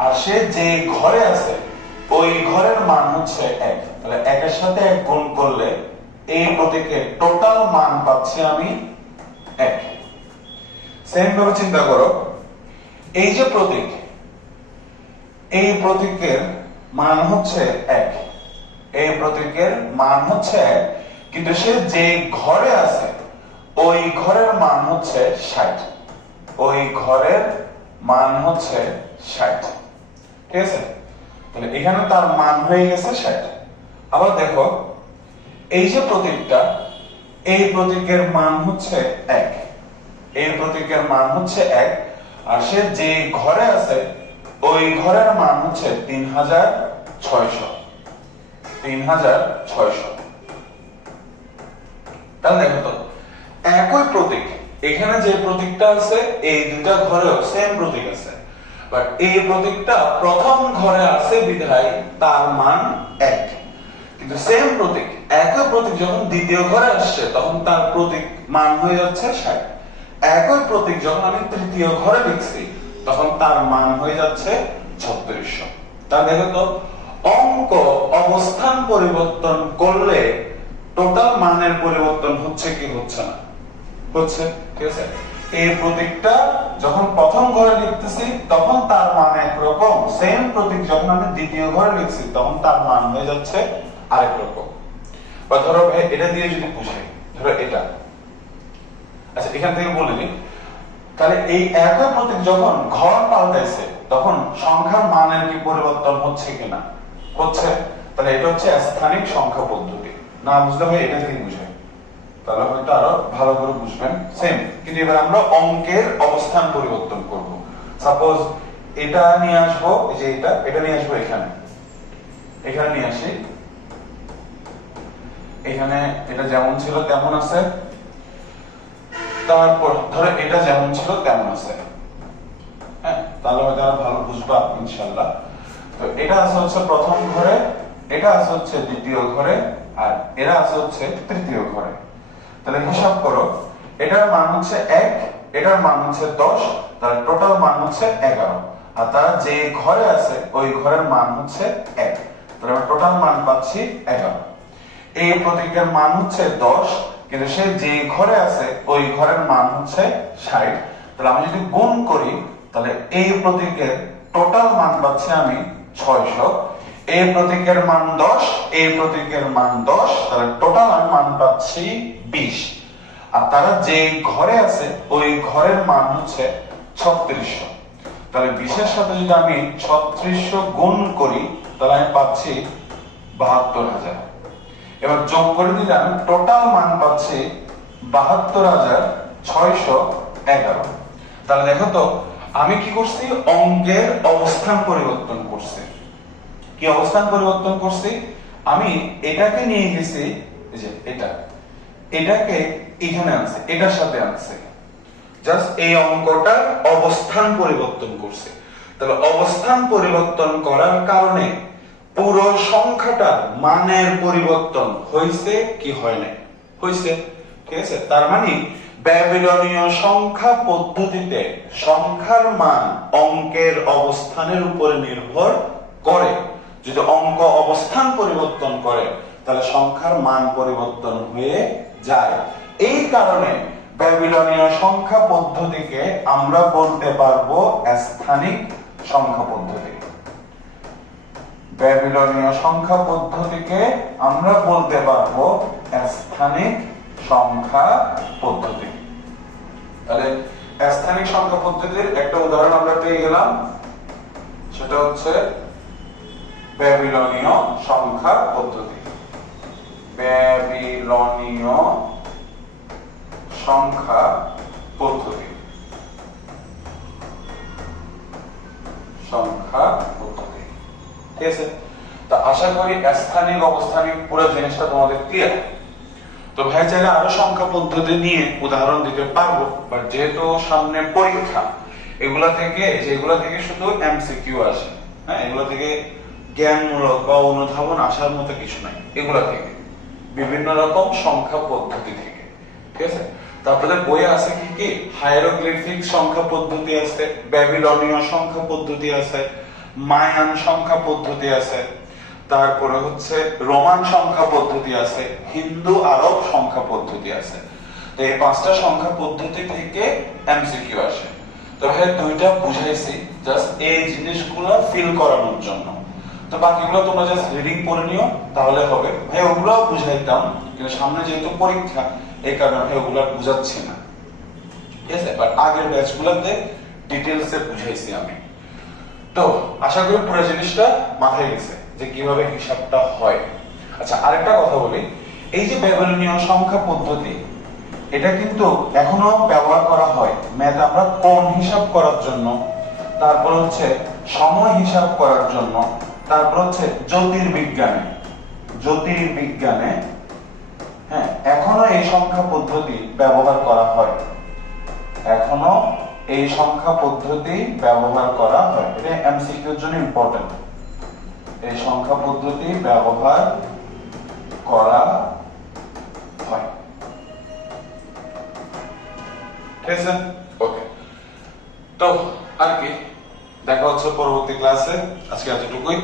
আর সে যে ঘরে আছে ওই ঘরের মান হচ্ছে 1। তাহলে 1 এর সাথে 1 গুণ করলে এই প্রতীকের টোটাল মান পাচ্ছি আমি 1। সেম ভাবে চিন্তা করো, এই যে প্রতীক, এই প্রতীকের মান হচ্ছে 1, এই প্রতীকের মান হচ্ছে 1, কিন্তু সে যে ঘরে আছে ওই ঘরের মান হচ্ছে 60, ওই ঘরের মান হচ্ছে 60। ঠিক আছে? তাহলে এখানে তার মান হয়ে গেছে 60। আবার দেখো, এই যে প্রতীকটা, এই প্রতীকের মান হচ্ছে 1, এই প্রতীকের মান হচ্ছে 1, আর সে যে ঘরে আছে ওই ঘরের মান হচ্ছে 3600। তাহলে দেখো তো, একই প্রতীক, এখানে যে প্রতীকটা আছে এই দুইটা ঘরেও সেম প্রতীক আছে, বাট এই প্রতীকটা প্রথম ঘরে আছে বিধায় তার মান 1, কিন্তু সেম প্রতীক, একই প্রতীক যখন দ্বিতীয় ঘরে আসছে তখন তার প্রতীক মান হয়ে যাচ্ছে 60। একই প্রতীক যখন আমি তৃতীয় ঘরে লিখছি তখন তার মান হয়ে যাচ্ছে 3600। তাহলে দেখো তো অঙ্ক অবস্থান পরিবর্তন করলে টোটাল মানের পরিবর্তন হচ্ছে কি হচ্ছে না? হচ্ছে। ঠিক আছে, এই প্রতীকটা যখন প্রথম ঘরে লিখতেছি তখন তার মান একরকম, সেম প্রতীক যখন আমি দ্বিতীয় ঘরে লিখছি তখন তার মান হয়ে যাচ্ছে আরেক রকম। বা ধরো ভাই এটা দিয়ে যদি বুঝাই, ধরো এটা, আচ্ছা এখান থেকে বলে দিই, তাহলে এই একই প্রতীক যখন ঘর পাল্টাইছে তখন সংখ্যার মানের কি পরিবর্তন হচ্ছে কিনা? হচ্ছে। তাহলে এটা হচ্ছে স্থানিক সংখ্যা পদ্ধতি। না বুঝলে ভাই এটা থেকে বুঝাই, তাহলে হয়তো আরো ভালো করে বুঝবেন। সেম, কিন্তু এবার আমরা অঙ্কের অবস্থান পরিবর্তন করব। সাপোজ এটা নিয়ে আসবো, এই যে এটা নিয়ে আসবো এখানে, এখানে নিয়ে আসি, এখানে এটা যেমন ছিল তেমন আছে, তারপর ধরো এটা যেমন ছিল তেমন আছে। হ্যাঁ, তাহলে হয়তো আরো ভালো বুঝবা ইনশাআল্লাহ। তো এটা আছে হচ্ছে প্রথম ঘরে, এটা আছে হচ্ছে দ্বিতীয় ঘরে, আর এরা আছে হচ্ছে তৃতীয় ঘরে। তাহলে হিসাব করো, এটার মান হচ্ছে 1, এটার মান হচ্ছে 10, তাহলে টোটাল মান হচ্ছে 11। আর তারা যে ঘরে আছে ওই ঘরের মান হচ্ছে 1, তাহলে আমরা টোটাল মান পাচ্ছি 11। এই প্রতীকের মান হচ্ছে 10, কিন্তু সে যে ঘরে আছে ওই ঘরের মান হচ্ছে 60। তাহলে আমি যদি গুণ করি তাহলে এই প্রতীকের টোটাল মান পাচ্ছি আমি 600। এই প্রতীকের মান 10, এই প্রতীকের মান 10, তাহলে টোটাল আমি মান পাচ্ছি 20। আর তারা যে ঘরে আছে ওই ঘরের মান হচ্ছে 3600। তাহলে 20 এর সাথে যদি আমি 3600 গুণ করি তাহলে আমি পাচ্ছি 72000। এবার যোগ করে দিলে আমি টোটাল মান পাচ্ছি 72611। তাহলে দেখো তো আমি কি করছি, অঙ্কের অবস্থান পরিবর্তন করছি। কি অবস্থান পরিবর্তন করছি? আমি এটাকে নিয়ে গেছি, এই যে এটাকে এখানে আনছি, এটার সাথে আনছি, জাস্ট এই অঙ্কটার অবস্থান পরিবর্তন করছে। তাহলে অবস্থান পরিবর্তন করার কারণে পুরো সংখ্যাটার মানের পরিবর্তন হয়েছে কি হয় নাই? হয়েছে। ঠিক আছে, তার মানে ব্যাবিলনীয় সংখ্যা পদ্ধতিতে সংখ্যার মান অঙ্কের অবস্থানের উপরে নির্ভর করে। যদি অঙ্ক অবস্থান পরিবর্তন করে তাহলে সংখ্যার মান পরিবর্তন হয়ে যায়। এই কারণে ব্যাবিলনীয় সংখ্যা পদ্ধতিকে আমরা বলতে পারবো স্থানিক সংখ্যা পদ্ধতি। ব্যাবিলনীয় সংখ্যা পদ্ধতিকে আমরা বলতে পারবো স্থানিক সংখ্যা পদ্ধতি। তাহলে স্থানিক সংখ্যা পদ্ধতির একটা উদাহরণ আমরা পেয়ে গেলাম, সেটা হচ্ছে ব্যাবিলনীয় সংখ্যা পদ্ধতি। ব্যাবিলনীয় সংখ্যা পদ্ধতি, সংখ্যা পদ্ধতি। ঠিক আছে, তো আশা করি স্থানিক অবস্থানিক পুরো জিনিসটা তোমাদের ক্লিয়ার। তো ভাই চাইলে আরো সংখ্যা পদ্ধতি নিয়ে উদাহরণ দিতে পারবো, বাট যেহেতু সামনে পরীক্ষা, এগুলা থেকে শুধু এমসিকিউ আসে। হ্যাঁ, এগুলা থেকে জ্ঞানমূলক বা অনুধাবন আসার মতো কিছু নাই, এগুলা থেকে বিভিন্ন রকম সংখ্যা পদ্ধতি থেকে। ঠিক আছে, তারপরে বইয়ে আছে কি কি, হায়ারোগ্লিফিক সংখ্যা পদ্ধতি আছে, ব্যাবিলনীয় সংখ্যা পদ্ধতি আছে, মায়ান সংখ্যা পদ্ধতি আছে, তারপরে হচ্ছে রোমান সংখ্যা পদ্ধতি আছে, হিন্দু আরব সংখ্যা পদ্ধতি আছে। তো এই 5টা সংখ্যা পদ্ধতি থেকে এমসিকিউ আসে। তো ভাই দুইটা বুঝাইছি জাস্ট এই জিনিসগুলো ফিল করানোর জন্য। তো বাকিগুলো তোমরা জাস্ট রিডিং পড়ে নিও তাহলে হবে। ভাই ওগুলো বুঝাইতাম, কিন্তু সামনে যেহেতু পরীক্ষা এই কারণে ভাই ওগুলো বুঝাচ্ছি না। ঠিক আছে, বাট আগের ব্যাচগুলোতে ডিটেইলসে বুঝাইছি আমি। তো আশা করি পুরো জিনিসটা মাথায় গেছে যে কিভাবে হিসাবটা হয়। আচ্ছা, আরেকটা কথা বলি, এই যে ব্যাবিলনীয় সংখ্যা পদ্ধতি, এটা কিন্তু এখনো ব্যবহার করা হয় ম্যাথ আমরা কোণ হিসাব করার জন্য, তারপর হচ্ছে সময় হিসাব করার জন্য, তারপর হচ্ছে জ্যোতির্বিজ্ঞানে হ্যাঁ এখনো এই সংখ্যা পদ্ধতি ব্যবহার করা হয়। এখনো এই সংখ্যা পদ্ধতি ব্যবহার করা হয়। এটা এমসিকিউর জন্য ইম্পর্টেন্ট। এই সংখ্যা পদ্ধতি ব্যবহার করা হয়। ঠিক আছে, ওকে। তো আর কি, দেখা হচ্ছে পরবর্তী ক্লাসে। আজকে এতটুকুই।